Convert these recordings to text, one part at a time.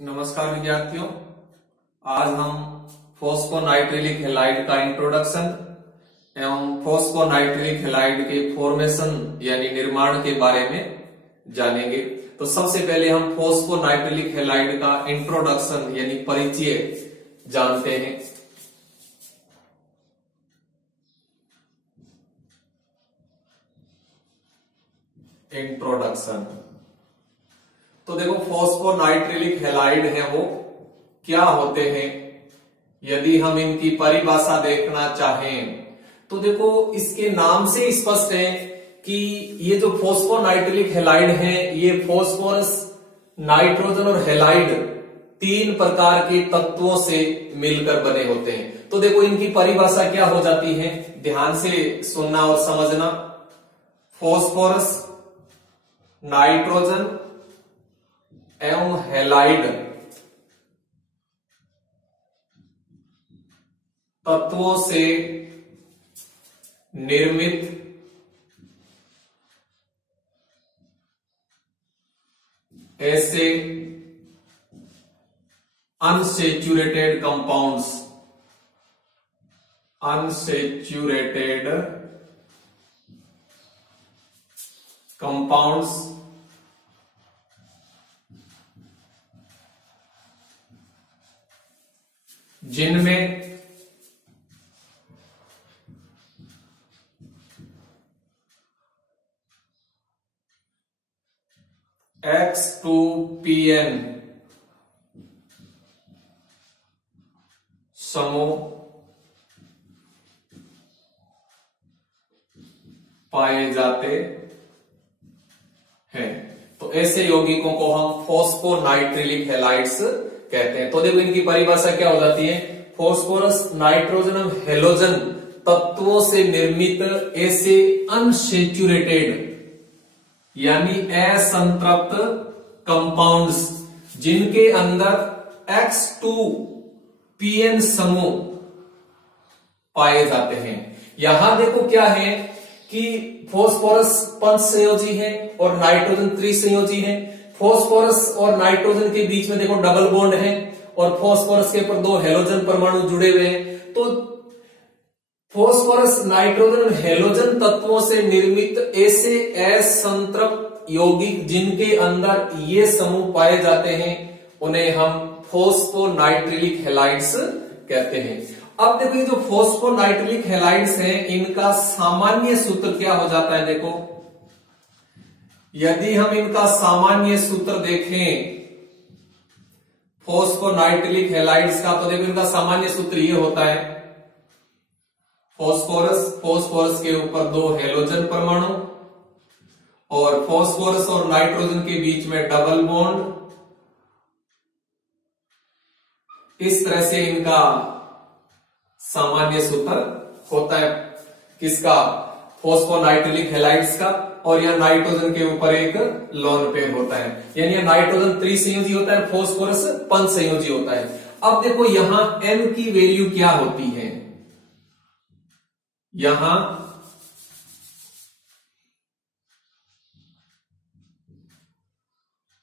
नमस्कार विद्यार्थियों, आज हम फॉस्फोनाइट्रिलिक हैलाइड का इंट्रोडक्शन एवं फॉस्फोनाइट्रिलिक हैलाइड के फॉर्मेशन यानी निर्माण के बारे में जानेंगे। तो सबसे पहले हम फॉस्फोनाइट्रिलिक हैलाइड का इंट्रोडक्शन यानी परिचय जानते हैं। इंट्रोडक्शन तो देखो, फॉस्फोनाइट्रिलिक हैलाइड है वो क्या होते हैं, यदि हम इनकी परिभाषा देखना चाहें तो देखो इसके नाम से स्पष्ट है कि ये जो फॉस्फोनाइट्रिलिक हैलाइड है ये फॉस्फोरस, नाइट्रोजन और हैलाइड तीन प्रकार के तत्वों से मिलकर बने होते हैं। तो देखो इनकी परिभाषा क्या हो जाती है, ध्यान से सुनना और समझना। फॉस्फोरस, नाइट्रोजन एवं हैलाइड तत्वों से निर्मित ऐसे अनसैचुरेटेड कंपाउंड्स जिनमें X2PN समूह पाए जाते हैं। तो ऐसे यौगिकों को हम फॉस्फोनाइट्रिलिक हैलाइड्स कहते हैं। तो देखो इनकी परिभाषा क्या हो जाती है, फॉस्फोरस, नाइट्रोजन और हैलोजन तत्वों से निर्मित ऐसे अनसैचुरेटेड यानी असंतृप्त कंपाउंड्स जिनके अंदर X2PN समूह पाए जाते हैं। यहां देखो क्या है कि फॉस्फोरस पंच संयोजी है और नाइट्रोजन त्रिसंयोजी है। फॉस्फोरस और नाइट्रोजन के बीच में देखो डबल बॉन्ड है और फॉस्फोरस के ऊपर दो हैलोजन परमाणु जुड़े हुए हैं। तो फॉस्फोरस, नाइट्रोजन और हैलोजन तत्वों से निर्मित ऐसे असंतृप्त यौगिक जिनके अंदर ये समूह पाए जाते हैं उन्हें हम फॉस्फोनाइट्रिलिक हैलाइड्स कहते हैं। अब देखो ये जो फॉस्फोनाइट्रिलिक हैलाइड्स हैं इनका सामान्य सूत्र क्या हो जाता है। देखो यदि हम इनका सामान्य सूत्र देखें फॉस्फोनाइट्रिलिक हैलाइड्स का, तो देखो इनका सामान्य सूत्र ये होता है, फॉस्फोरस के ऊपर दो हैलोजन परमाणु और फॉस्फोरस और नाइट्रोजन के बीच में डबल बॉन्ड। इस तरह से इनका सामान्य सूत्र होता है किसका, फॉस्फोनाइट्रिलिक हैलाइड्स का। और यह नाइट्रोजन के ऊपर एक लोन पेयर होता है, यानी नाइट्रोजन त्रिसंयोजी होता है, फॉस्फोरस पंचसंयोजी होता है। अब देखो यहां N की वैल्यू क्या होती है, यहां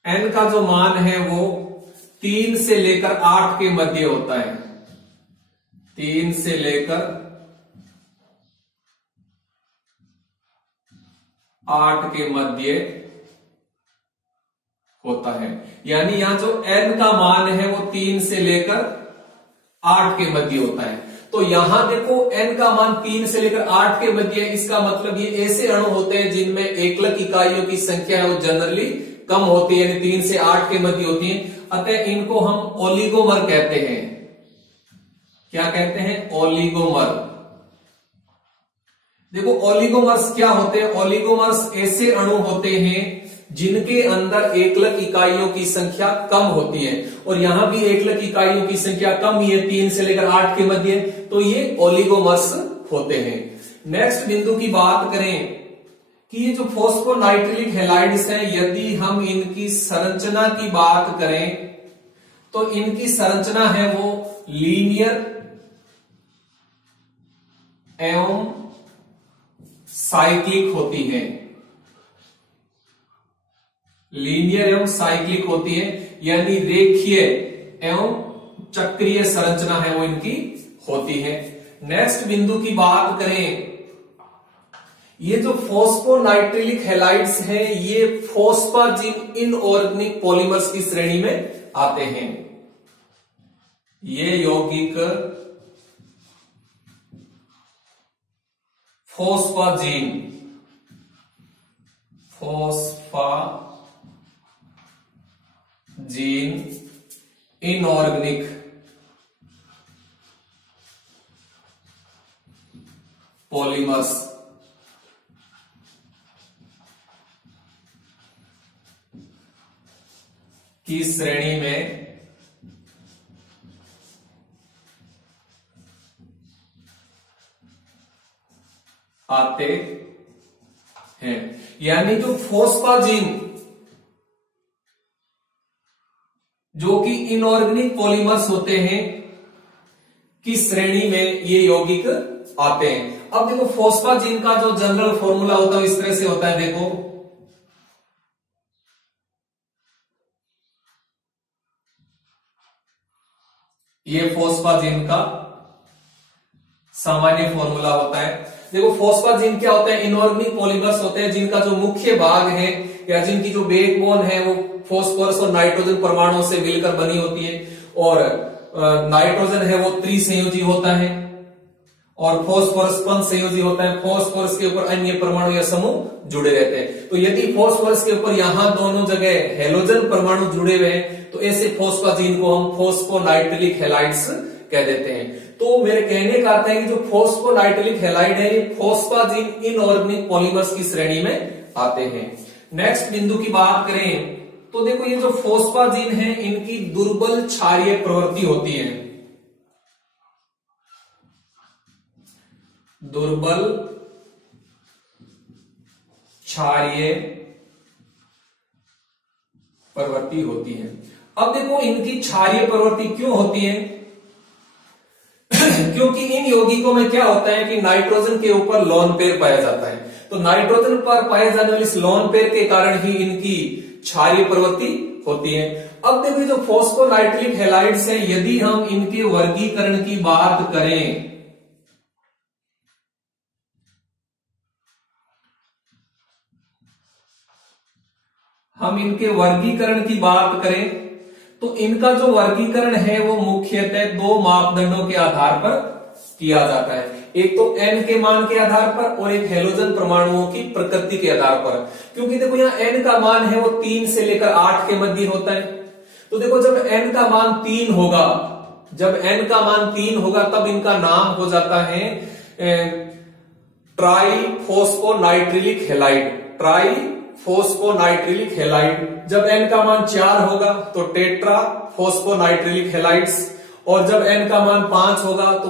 N का जो मान है वो 3 से लेकर 8 के मध्य होता है। 3 से लेकर 8 के मध्य होता है, यानी यहां जो N का मान है वो 3 से लेकर 8 के मध्य होता है। तो यहां देखो N का मान 3 से लेकर 8 के मध्य है, इसका मतलब ये ऐसे अणु होते हैं जिनमें एकलक इकाइयों की संख्या है वो जनरली कम होती है, यानी 3 से 8 के मध्य होती है। अतः इनको हम ओलिगोमर कहते हैं। क्या कहते हैं, ओलिगोमर। देखो ओलिगोमर्स क्या होते हैं, ओलिगोमर्स ऐसे अणु होते हैं जिनके अंदर एकलक इकाइयों की संख्या कम होती है, और यहां भी एकलक इकाइयों की संख्या कम ही है, 3 से लेकर 8 के मध्य, तो ये ओलिगोमर्स होते हैं। नेक्स्ट बिंदु की बात करें कि ये जो फॉस्फोनाइट्रिलिक हैलाइड्स हैं, यदि हम इनकी संरचना की बात करें तो इनकी संरचना है वो लीनियर एवं साइक्लिक होती है। लीनियर एवं साइक्लिक होती है, यानी रेखीय एवं चक्रीय संरचना है वो इनकी होती है। नेक्स्ट बिंदु की बात करें, ये जो फॉस्फोनाइट्रिलिक हैलाइड्स हैं ये फोस्फाजीन इनऑर्गेनिक पॉलीमर्स की श्रेणी में आते हैं। ये यौगिक फोस्फाजीन इनऑर्गेनिक पॉलीमर्स की श्रेणी में आते हैं। यानी जो फोस्फाजीन जो कि इनऑर्गेनिक पॉलीमर्स होते हैं की श्रेणी में ये यौगिक आते हैं। अब देखो फोस्फाजीन का जो जनरल फॉर्मूला होता है इस तरह से होता है, देखो ये फोस्फाजीन का सामान्य फॉर्मूला होता है। देखो फोस्फाजीन क्या होता है, इनऑर्गेनिक पॉलीमर्स होते हैं जिनका जो मुख्य भाग है या जिनकी जो बैकबोन है वो फॉस्फोरस और नाइट्रोजन परमाणुओं से मिलकर बनी होती है, और नाइट्रोजन है वो त्रिसंयोजी होता है और फॉस्फोरस पंचसंयोजी होता है। फॉस्फोरस के ऊपर अन्य परमाणु या समूह जुड़े रहते हैं। तो यदि फॉस्फोरस के ऊपर यहां दोनों जगह हेलोजन परमाणु जुड़े हुए हैं तो ऐसे फोस्फाजीन को हम फोस्फोनाइट्रिलिक हैलाइड्स कह देते हैं। तो मेरे कहने का अर्थ है कि जो फोस्फोनाइट्रिलिक हैलाइड है ये फोस्फाजीन इनऑर्गेनिक पॉलीमर्स की श्रेणी में आते हैं। नेक्स्ट बिंदु की बात करें तो देखो ये जो फोस्फाजीन है इनकी दुर्बल क्षारीय प्रवृत्ति होती है। दुर्बल क्षारीय प्रवृत्ति होती है। अब देखो इनकी क्षारीय प्रवृत्ति क्यों होती है क्योंकि इन यौगिकों में क्या होता है कि नाइट्रोजन के ऊपर लोन पेयर पाया जाता है। तो नाइट्रोजन पर पाए जाने वाले इस लोन पेयर के कारण ही इनकी क्षारीय प्रवृत्ति होती है। अब देखो जो फोस्फोनाइट्रिलिक हैलाइड्स हैं यदि हम इनके वर्गीकरण की बात करें तो इनका जो वर्गीकरण है वो मुख्यतः दो मापदंडों के आधार पर किया जाता है। एक तो n के मान के आधार पर और एक हेलोजन परमाणुओं की प्रकृति के आधार पर। क्योंकि देखो यहाँ n का मान है वो 3 से लेकर 8 के मध्य होता है। तो देखो जब n का मान 3 होगा तब इनका नाम हो जाता है ट्राइफोस्फोनाइट्रिलिक हैलाइड। जब n का मान 4 होगा तो टेट्रा फोस्फोनाइट्रिलिक हैलाइड्स, और जब n का मान 5 होगा तो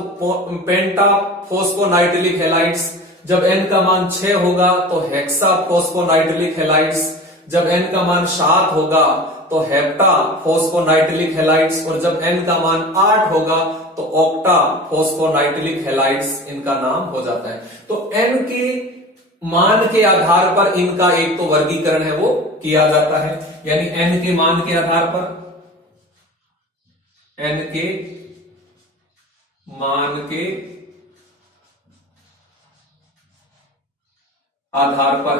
पेंटा फोस्फोनाइट्रिलिक हैलाइड्स। जब n का मान 6 होगा तो हेक्सा फोस्फोनाइट्रिलिक हैलाइड्स। जब n का मान 7 होगा तो हेप्टा फोस्फोनाइट्रिलिक हैलाइड्स, और जब n का मान 8 होगा तो ऑक्टा फोस्फोनाइट्रिलिक हैलाइड्स इनका नाम हो जाता है। तो n के मान के आधार पर इनका एक तो वर्गीकरण है वो किया जाता है, यानी n के मान के आधार पर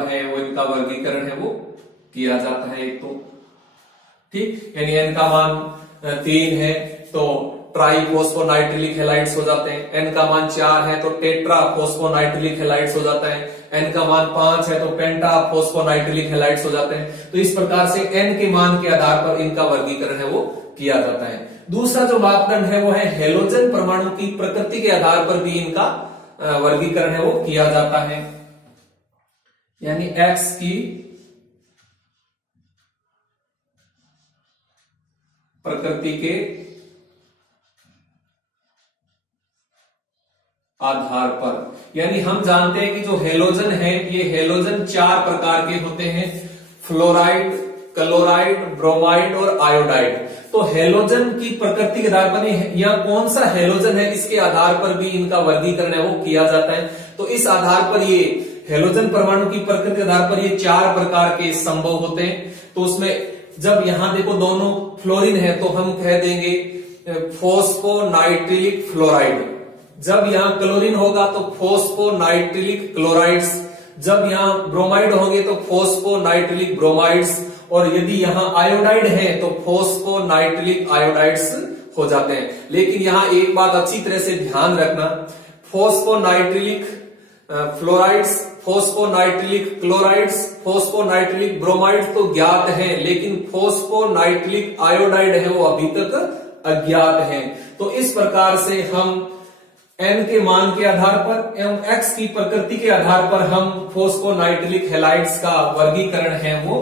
है वो इनका वर्गीकरण है वो किया जाता है एक तो, ठीक। यानी n का मान 3 है तो ट्राइफोस्फोनाइट्रिलिक हैलाइड्स हो जाते हैं। n का मान 4 है तो टेट्रा फोस्फोनाइट्रिलिक हैलाइड्स हो जाता है। n का मान 5 है तो पेंटा फोस्फोनाइट्रिलिक हैलाइड्स हो जाते हैं। तो इस प्रकार से n के मान के आधार पर इनका वर्गीकरण है वो किया जाता है। दूसरा जो मापदंड है वो है हेलोजन परमाणु की प्रकृति के आधार पर भी इनका वर्गीकरण है वो किया जाता है, यानी X की प्रकृति के आधार पर। यानी हम जानते हैं कि जो हेलोजन है ये हेलोजन 4 प्रकार के होते हैं, फ्लोराइड, क्लोराइड, ब्रोमाइड और आयोडाइड। तो हेलोजन की प्रकृति के आधार पर या कौन सा हेलोजन है इसके आधार पर भी इनका वर्गीकरण है वो किया जाता है। तो इस आधार पर ये हेलोजन परमाणु की प्रकृति के आधार पर ये 4 प्रकार के संभव होते हैं। तो उसमें जब यहां देखो दोनों फ्लोरीन है तो हम कह देंगे फोस्फोनाइट्रिलिक फ्लोराइड। जब यहां क्लोरीन होगा तो फोस्फोनाइट्रिलिक क्लोराइड्स। जब यहां ब्रोमाइड होंगे तो फोस्फोनाइट्रिलिक ब्रोमाइड्स। और यदि यहां आयोडाइड है तो फोस्फोनाइट्रिलिक आयोडाइड्स हो जाते हैं। लेकिन यहां एक बात अच्छी तरह से ध्यान रखना, फोस्फोनाइट्रिलिक फ्लोराइड्स, फोस्फोनाइट्रिलिक क्लोराइड्स, फोस्फोनाइट्रिलिक ब्रोमाइड्स तो ज्ञात हैं, लेकिन फोस्फोनाइट्रिलिक आयोडाइड है वो अभी तक अज्ञात हैं। तो इस प्रकार से हम N के मान के आधार पर एवं X की प्रकृति के आधार पर हम फोस्फोनाइट्रिलिक हैलाइड्स का वर्गीकरण है वो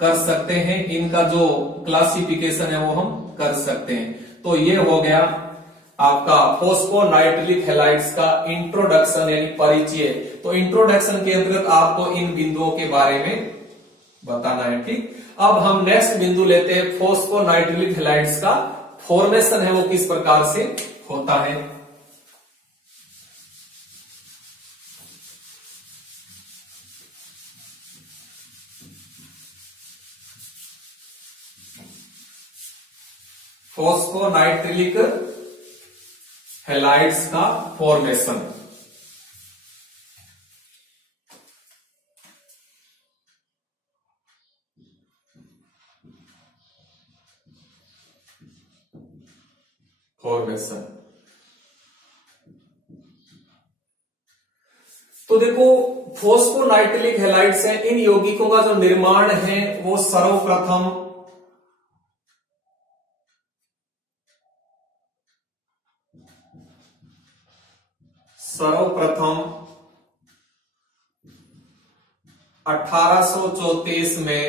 कर सकते हैं। इनका जो क्लासिफिकेशन है वो हम कर सकते हैं। तो ये हो गया आपका फोस्फोनाइट्रिलिक हैलाइड्स का इंट्रोडक्शन यानी परिचय। तो इंट्रोडक्शन के अंतर्गत आपको इन बिंदुओं के बारे में बताना है, ठीक। अब हम नेक्स्ट बिंदु लेते हैं, फोस्फोनाइट्रिलिक हैलाइड्स का फॉर्मेशन है वो किस प्रकार से होता है। फोस्फोनाइट्रिलिक हैलाइड्स का फॉर्मेशन। तो देखो फोस्फोनाइट्रिलिक हैलाइड्स हैं, इन यौगिकों का जो निर्माण है वो सर्वप्रथम सर्वप्रथम 1834 में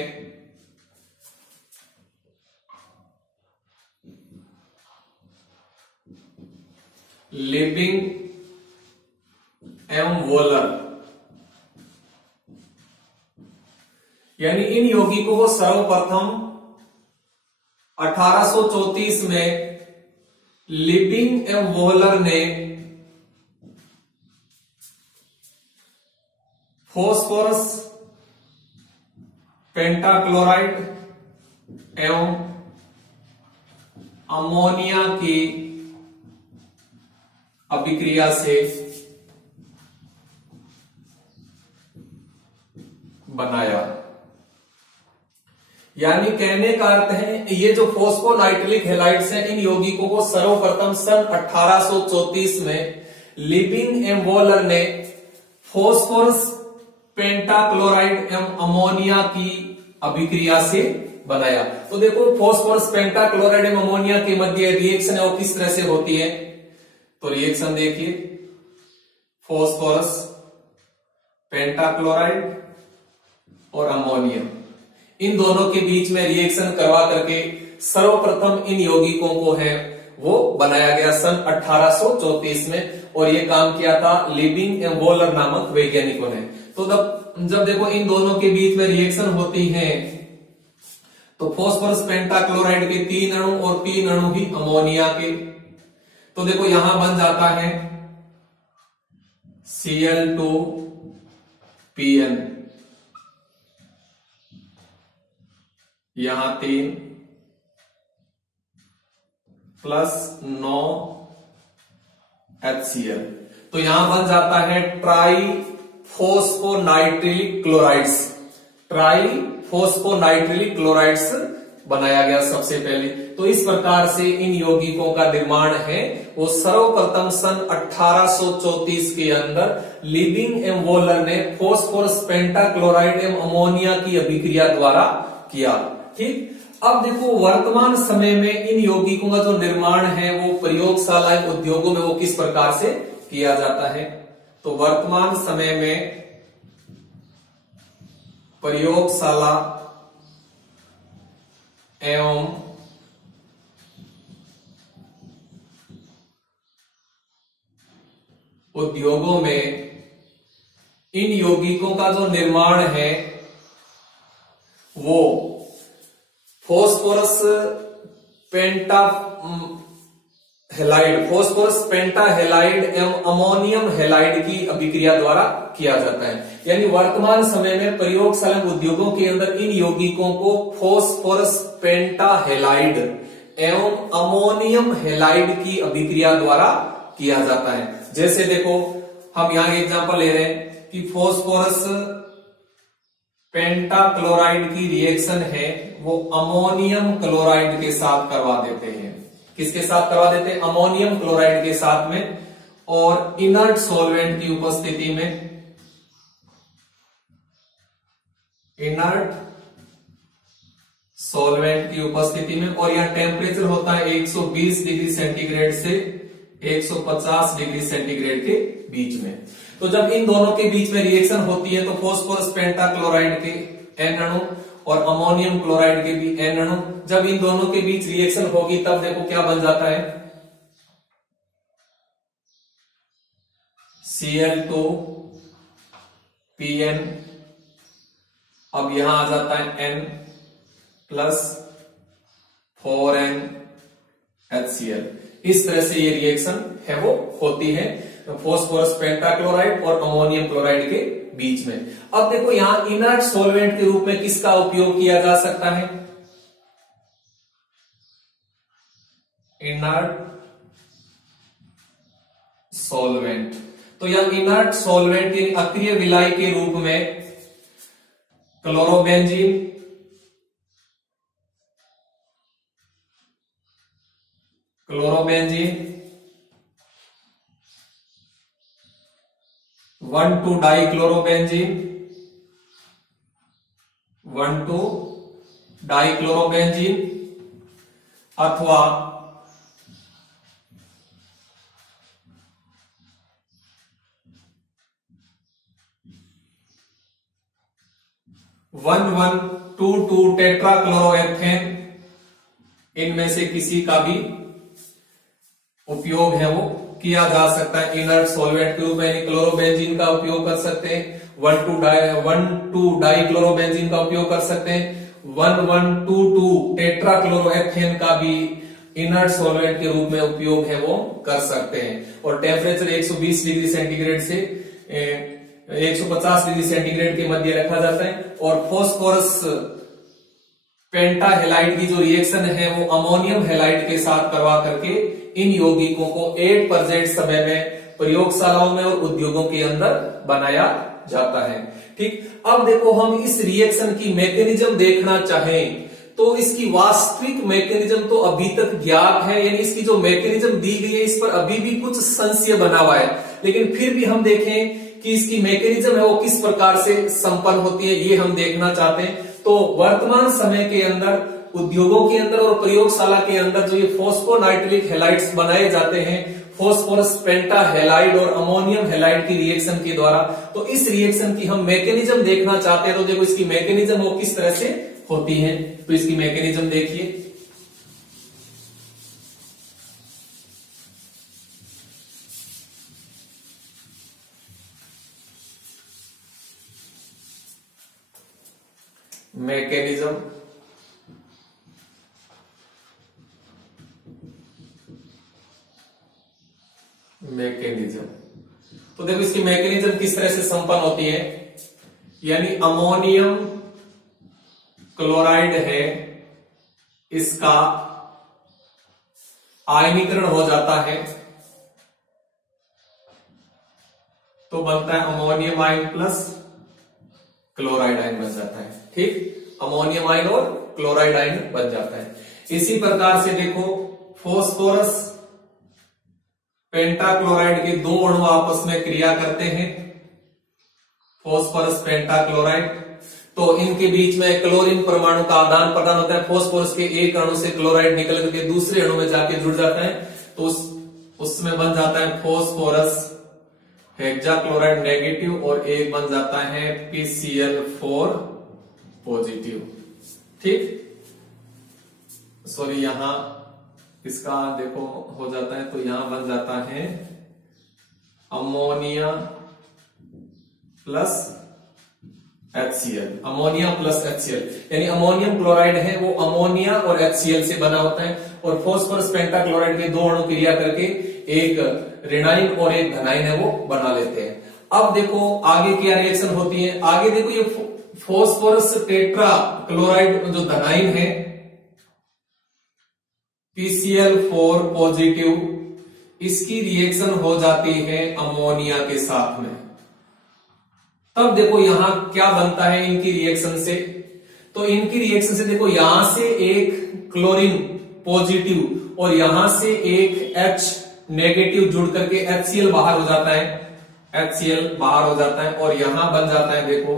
लिबिंग एवं वोलर यानी इन यौगिकों को सर्वप्रथम 1834 में लिबिंग एवं वोलर ने फॉस्फोरस पेंटाक्लोराइड एवं अमोनिया की अभिक्रिया से बनाया। यानी कहने का अर्थ है ये जो फोस्फोनाइट्रिलिक हैलाइड्स हैं, इन यौगिकों को सर्वप्रथम सन 1834 में लिबिंग एवं वोलर ने फॉस्फोरस पेंटाक्लोराइड एवं अमोनिया की अभिक्रिया से बनाया। तो देखो फॉस्फोरस पेंटाक्लोराइड एवं अमोनिया के मध्य रिएक्शन है वो किस तरह से होती है। तो रिएक्शन देखिए, फॉस्फोरस पेंटाक्लोराइड और अमोनिया इन दोनों के बीच में रिएक्शन करवा करके सर्वप्रथम इन यौगिकों को है वो बनाया गया सन 1834 में। और ये काम किया था लिबिंग एवं वोलर नामक वैज्ञानिकों ने। तो जब देखो इन दोनों के बीच में रिएक्शन होती है तो फॉस्फोरस पेंटाक्लोराइड के 3 अणु और 3 अणु ही अमोनिया के। तो देखो यहां बन जाता है Cl2Pn, यहां 3 प्लस 9 HCl। तो यहां बन जाता है ट्राई फोस्फोनाइट्रिलिक क्लोराइड्स। ट्राई फोस्फोनाइट्रिलिक क्लोराइड्स बनाया गया सबसे पहले। तो इस प्रकार से इन यौगिकों का निर्माण है वो सर्वप्रथम सन 1834 के अंदर लिबिंग एवं वोलर ने फॉस्फोरस पेंटाक्लोराइड एवं अमोनिया की अभिक्रिया द्वारा किया, ठीक। अब देखो वर्तमान समय में इन यौगिकों का जो निर्माण है वो प्रयोगशाला उद्योगों में वो किस प्रकार से किया जाता है। तो वर्तमान समय में प्रयोगशाला एवं उद्योगों में इन यौगिकों का जो निर्माण है वो फॉस्फोरस हेलाइड, फॉस्फोरस पेंटा हेलाइड एवं अमोनियम हेलाइड की अभिक्रिया द्वारा किया जाता है। यानी वर्तमान समय में प्रयोगशाला उद्योगों के अंदर इन यौगिकों को फॉस्फोरस पेंटा हेलाइड एवं अमोनियम हेलाइड की अभिक्रिया द्वारा किया जाता है। जैसे देखो हम यहां एग्जांपल ले रहे हैं कि फॉस्फोरस पेंटा क्लोराइड की रिएक्शन है वो अमोनियम क्लोराइड के साथ करवा देते हैं। किसके साथ करवा देते हैं? अमोनियम क्लोराइड के साथ में, और इनर्ट सॉल्वेंट की उपस्थिति में, इनर्ट सॉल्वेंट की उपस्थिति में, और यह टेम्परेचर होता है 120 डिग्री सेंटीग्रेड से 150 डिग्री सेंटीग्रेड के बीच में। तो जब इन दोनों के बीच में रिएक्शन होती है तो फॉस्फोरस पेंटाक्लोराइड के N अणु और अमोनियम क्लोराइड के भी N अणु, जब इन दोनों के बीच रिएक्शन होगी तब देखो क्या बन जाता है, Cl2PN। अब यहां आ जाता है N प्लस 4NHCl। इस तरह से ये रिएक्शन है वो होती है फॉस्फोरस पेंटाक्लोराइड और अमोनियम क्लोराइड के बीच में। अब देखो यहां इनर्ट सॉल्वेंट के रूप में किसका उपयोग किया जा सकता है? Inert solvent. तो यह इनर्ट सॉल्वेंट यानी अक्रिय विलायक के रूप में क्लोरोबेंजीन, क्लोरोबेंजीन 1,2-डाइक्लोरोबेंजीन, 1,2-डाइक्लोरोबेंजीन अथवा 1,1,2,2-टेट्राक्लोरोएथेन, इनमें से किसी का भी उपयोग है वो किया जा सकता है इनर्ट सॉल्वेंट के रूप में। यानी क्लोरोबेंजीन का उपयोग कर सकते हैं, 1,2-डाइक्लोरोबेंजीन का उपयोग कर सकते हैं, 1,1,2,2-टेट्राक्लोरोएथेन का भी इनर्ट सॉल्वेंट के रूप में उपयोग है वो कर सकते हैं। और टेम्परेचर 120 डिग्री सेंटीग्रेड से 150 डिग्री सेंटीग्रेड के मध्य रखा जाता है। और फॉस्फोरस पेंटाहेलाइड की जो रिएक्शन है वो अमोनियम हेलाइड के साथ करवा करके इन यौगिकों को 8% समय में प्रयोगशालाओं में और उद्योगों के अंदर बनाया जाता है। ठीक, अब देखो हम इस रिएक्शन की मैकेनिज्म देखना चाहें तो इसकी वास्तविक मैकेनिज्म तो अभी तक ज्ञात है, यानी इसकी जो मैकेनिज्म दी गई है इस पर अभी भी कुछ संशय बना हुआ है, लेकिन फिर भी हम देखें कि इसकी मैकेनिज्म है वो किस प्रकार से संपन्न होती है, ये हम देखना चाहते हैं। तो वर्तमान समय के अंदर उद्योगों के अंदर और प्रयोगशाला के अंदर जो ये फॉस्फोनाइट्रिक हेलाइड्स बनाए जाते हैं फॉस्फोरस पेंटाहेलाइड और अमोनियम हेलाइड की रिएक्शन के द्वारा, तो इस रिएक्शन की हम मैकेनिज्म देखना चाहते हैं। तो देखो इसकी मैकेनिज्म वो किस तरह से होती है, तो इसकी मैकेनिज्म देखिए। मैकेनिज्म तो देखो इसकी मैकेनिज्म किस तरह से संपन्न होती है, यानी अमोनियम क्लोराइड है, इसका आयनीकरण हो जाता है तो बनता है ammonium ion plus chloride ion बन जाता है। ठीक, अमोनियम आयन और क्लोराइड आयन बन जाता है। इसी प्रकार से देखो फॉस्फोरस पेंटाक्लोराइड के दो अणु आपस में क्रिया करते हैं, फॉस्फोरस पेंटाक्लोराइड, तो इनके बीच में क्लोरीन परमाणु का आदान प्रदान होता है। फॉस्फोरस के एक अणु से क्लोराइड निकल करके दूसरे अणु में जाके जुड़ जाता है, तो उसमें बन जाता है फॉस्फोरस हेक्साक्लोराइड नेगेटिव और एक बन जाता है PCl4 पॉजिटिव। ठीक, सॉरी यहां इसका देखो हो जाता है, तो यहां बन जाता है ammonia plus HCl, ammonia plus HCl, यानी अमोनियम क्लोराइड है वो अमोनिया और HCl से बना होता है, और फास्फोरस पेंटाक्लोराइड के दो अणु क्रिया करके एक ऋणायन और एक धनायन है वो बना लेते हैं। अब देखो आगे क्या रिएक्शन होती है, आगे देखो ये फास्फोरस टेट्रा क्लोराइड जो धनायन है PCl4 पॉजिटिव, इसकी रिएक्शन हो जाती है अमोनिया के साथ में। तब देखो यहां क्या बनता है इनकी रिएक्शन से, तो इनकी रिएक्शन से देखो यहां से एक क्लोरीन पॉजिटिव और यहां से एक H नेगेटिव जुड़ करके HCl बाहर हो जाता है, HCl बाहर हो जाता है, और यहां बन जाता है देखो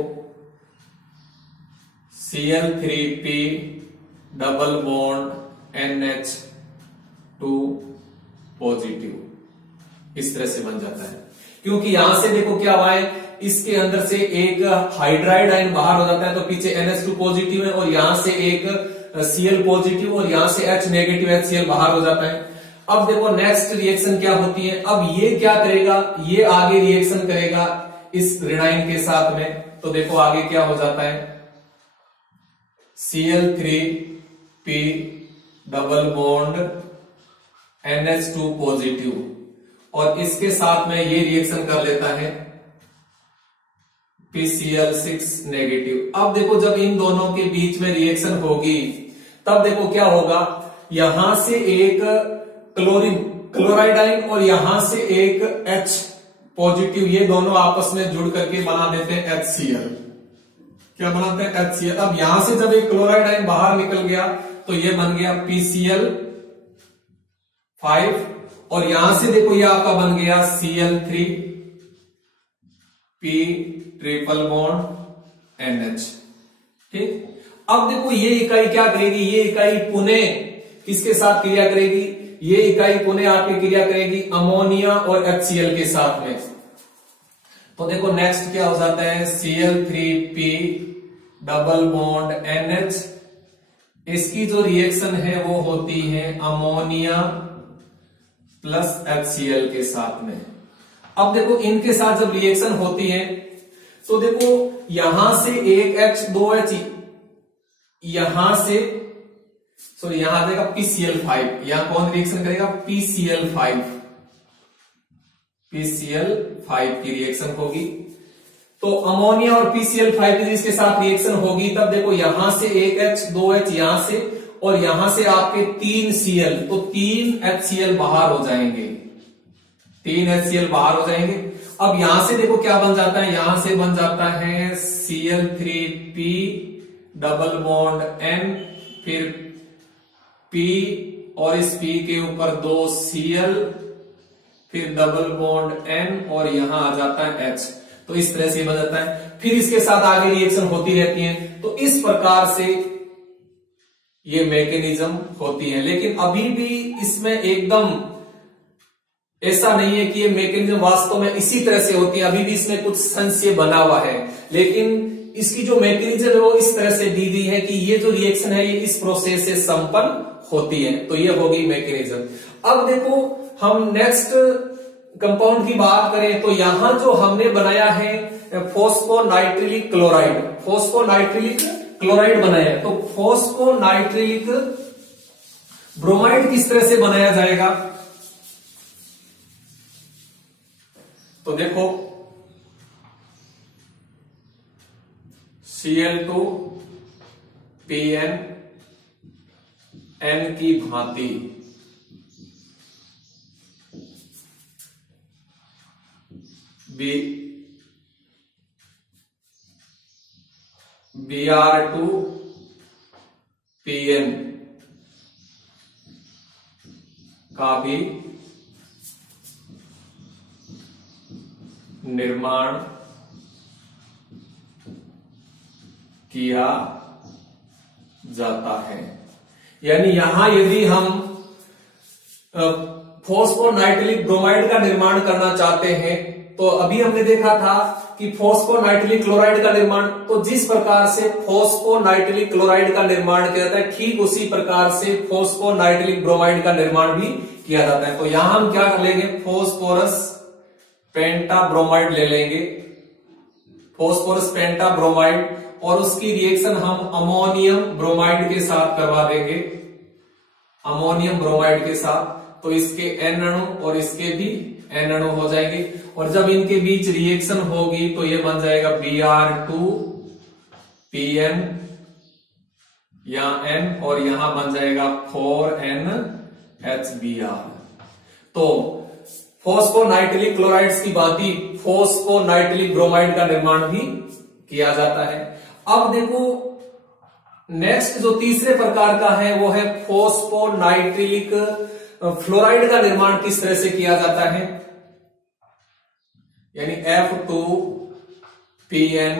Cl3p double bond NH2 positive, इस तरह से बन जाता है। क्योंकि यहां से देखो क्या हुआ है, इसके अंदर से एक हाइड्राइड आयन बाहर हो जाता है, तो पीछे NH2 पॉजिटिव है, और यहां से एक Cl पॉजिटिव और यहां से H नेगेटिव HCl बाहर हो जाता है। अब देखो नेक्स्ट रिएक्शन क्या होती है, अब ये क्या करेगा, ये आगे रिएक्शन करेगा इस ऋणायन के साथ में, तो देखो आगे क्या हो जाता है Cl3p double bond NH2 positive, और इसके साथ में ये रिएक्शन कर लेता है PCl6 नेगेटिव। अब देखो जब इन दोनों के बीच में रिएक्शन होगी तब देखो क्या होगा, यहां से एक क्लोरीन क्लोराइड आयन और यहां से एक H पॉजिटिव, ये दोनों आपस में जुड़ करके बना देते हैं HCl। क्या बनाते हैं HCl। अब यहां से जब एक क्लोराइड आयन बाहर निकल गया तो ये बन गया PCl5, और यहां से देखो ये आपका बन गया Cl3p ट्रिपल बॉन्ड NH। ठीक, अब देखो ये इकाई क्या करेगी, ये इकाई पुनः किसके साथ क्रिया करेगी, ये इकाई पुनः आपकी क्रिया करेगी अमोनिया और HCl के साथ में। तो देखो नेक्स्ट क्या हो जाता है Cl3p डबल बॉन्ड NH, इसकी जो रिएक्शन है वो होती है अमोनिया प्लस HCl के साथ में। अब देखो इनके साथ जब रिएक्शन होती है तो देखो यहां से एक H, दो H, यहां से सॉरी यहां देगा PCl5, यहां कौन रिएक्शन करेगा PCl5 की रिएक्शन होगी, तो अमोनिया और PCl5 की इसके साथ रिएक्शन होगी, तब देखो यहां से एक H, दो H यहां से, और यहां से आपके 3 Cl, तो 3 HCl बाहर हो जाएंगे, 3 HCl बाहर हो जाएंगे। अब यहां से देखो क्या बन जाता है, यहां से बन जाता है Cl3p डबल बॉन्ड N, फिर P और इस P के ऊपर 2 Cl, फिर डबल बॉन्ड N और यहां आ जाता है H, तो इस तरह से बन जाता है। फिर इसके साथ आगे रिएक्शन होती रहती है, तो इस प्रकार से ये मैकेनिज्म होती है। लेकिन अभी भी इसमें एकदम ऐसा नहीं है कि ये मैकेनिज्म वास्तव में इसी तरह से होती है, अभी भी इसमें कुछ संशय बना हुआ है, लेकिन इसकी जो मैकेनिज्म है वो इस तरह से दी गई है कि ये जो रिएक्शन है ये इस प्रोसेस से संपन्न होती है, तो ये होगी मैकेनिज्म। अब देखो हम नेक्स्ट कंपाउंड की बात करें तो यहां जो हमने बनाया है फॉस्फोनाइट्रिलिक क्लोराइड, फॉस्फोनाइट्रिलिक क्लोराइड बनाया है, तो फॉस्फोनाइट्रिलिक ब्रोमाइड किस तरह से बनाया जाएगा, तो देखो Cl2PN N की भांति Br2PN का भी निर्माण किया जाता है। यानी यहां यदि हम फॉस्फोनाइट्रिलिक ब्रोमाइड का निर्माण करना चाहते हैं तो अभी हमने देखा था कि फॉस्फोनाइट्रिलिक क्लोराइड का निर्माण, तो जिस प्रकार से फॉस्फोनाइट्रिलिक क्लोराइड का निर्माण किया जाता है ठीक उसी प्रकार से फॉस्फोनाइट्रिलिक ब्रोमाइड का निर्माण भी किया जाता है। तो यहां हम क्या लेंगे, फॉस्फोरस पेंटाब्रोमाइड ले लेंगे, फॉस्फोरस पेंटाब्रोमाइड, और उसकी रिएक्शन हम अमोनियम ब्रोमाइड के साथ करवा देंगे, अमोनियम ब्रोमाइड के साथ। तो इसके N अणु और इसके भी N अणु हो जाएंगे, और जब इनके बीच रिएक्शन होगी तो ये बन जाएगा Br2PN, यहां N और यहां बन जाएगा 4NHBr। तो फॉस्फोनाइट्रिलिक क्लोराइड्स की भांति फॉस्फोनाइट्रिलिक ब्रोमाइड का निर्माण भी किया जाता है। अब देखो नेक्स्ट जो तीसरे प्रकार का है वो है फॉस्फोनाइट्रिलिक फ्लोराइड का निर्माण किस तरह से किया जाता है, यानी F2PN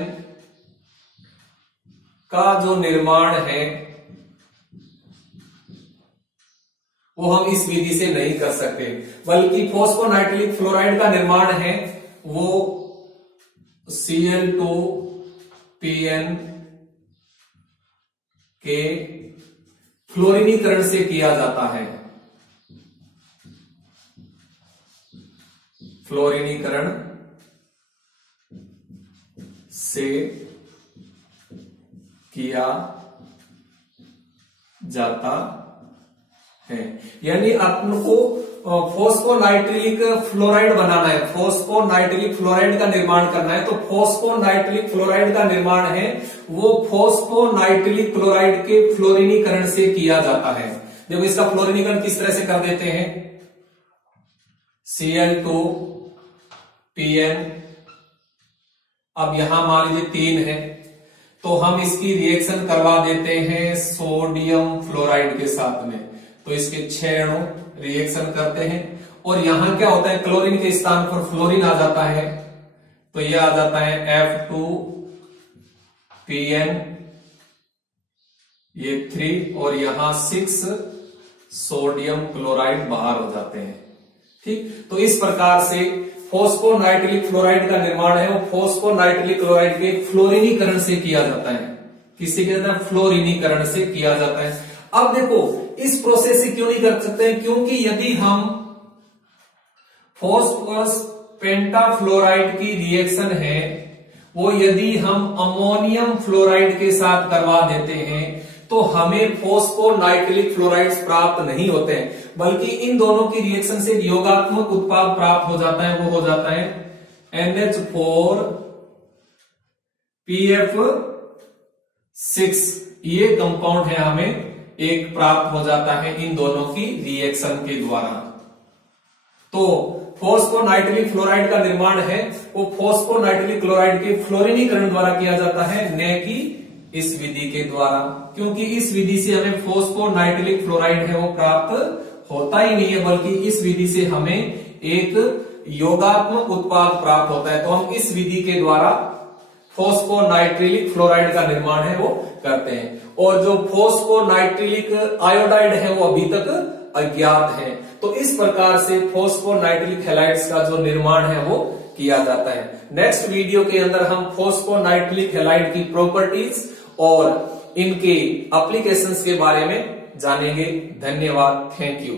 का जो निर्माण है वो हम इस विधि से नहीं कर सकते, बल्कि फॉस्फोनाइट्रिलिक फ्लोराइड का निर्माण है वो Cl2PN के फ्लोरीनीकरण से किया जाता है, फ्लोरीनीकरण से किया जाता है। यानी आपको फॉस्फोनाइट्रिलिक फ्लोराइड बनाना है, फॉस्फोनाइट्रिलिक फ्लोराइड का निर्माण करना है, तो फॉस्फोनाइट्रिलिक फ्लोराइड का निर्माण है वो फॉस्फोनाइट्रिलिक क्लोराइड के फ्लोरीनीकरण से किया जाता है। देखो इसका फ्लोरीनीकरण किस तरह से कर देते हैं, Cl2PN, अब यहां मान लीजिए 3 है, तो हम इसकी रिएक्शन करवा देते हैं सोडियम फ्लोराइड के साथ में, तो इसके 6 अणु रिएक्शन करते हैं, और यहां क्या होता है क्लोरीन के स्थान पर फ्लोरीन आ जाता है, तो ये आ जाता है F2PN, ये 3 और यहां 6 सोडियम क्लोराइड बाहर हो जाते हैं। ठीक, तो इस प्रकार से फॉस्फोनाइट्रिलिक फ्लोराइड का निर्माण है वो फॉस्फोनाइट्रिलिक क्लोराइड के फ्लोरीनीकरण से किया जाता है। किससे किया जाता है, फ्लोरीनीकरण से किया जाता है। अब देखो इस प्रोसेस से क्यों नहीं कर सकते हैं, क्योंकि यदि हम फॉस्फोरस पेंटाफ्लोराइड की रिएक्शन है वो यदि हम अमोनियम फ्लोराइड के साथ करवा देते हैं तो हमें फॉस्फोनाइट्रिलिक फ्लोराइड्स प्राप्त नहीं होते हैं, बल्कि इन दोनों की रिएक्शन से योगात्मक उत्पाद प्राप्त हो जाता है, वो हो जाता है NH4PF6। ये कंपाउंड है हमें एक प्राप्त हो जाता है इन दोनों की रिएक्शन के द्वारा। तो फॉस्फोनाइट्रिलिक फ्लोराइड का निर्माण है वो फॉस्फोनाइट्रिलिक क्लोराइड के फ्लोरीनीकरण द्वारा किया जाता है, न कि इस विधि के द्वारा, क्योंकि इस विधि से हमें फॉस्फोनाइट्रिलिक फ्लोराइड है वो प्राप्त होता ही नहीं है, बल्कि इस विधि से हमें एक योगात्मक उत्पाद प्राप्त होता है। तो हम इस विधि के द्वारा फॉस्फोनाइट्रिलिक फ्लोराइड का निर्माण है वो करते हैं, और जो फॉस्फोनाइट्रिलिक आयोडाइड है वो अभी तक अज्ञात है। तो इस प्रकार से फॉस्फोनाइट्रिलिक हैलाइड्स का जो निर्माण है वो किया जाता है। नेक्स्ट वीडियो के अंदर हम फॉस्फोनाइट्रिलिक हैलाइड की प्रॉपर्टीज और इनके एप्लीकेशंस के बारे में जानेंगे। धन्यवाद, थैंक यू।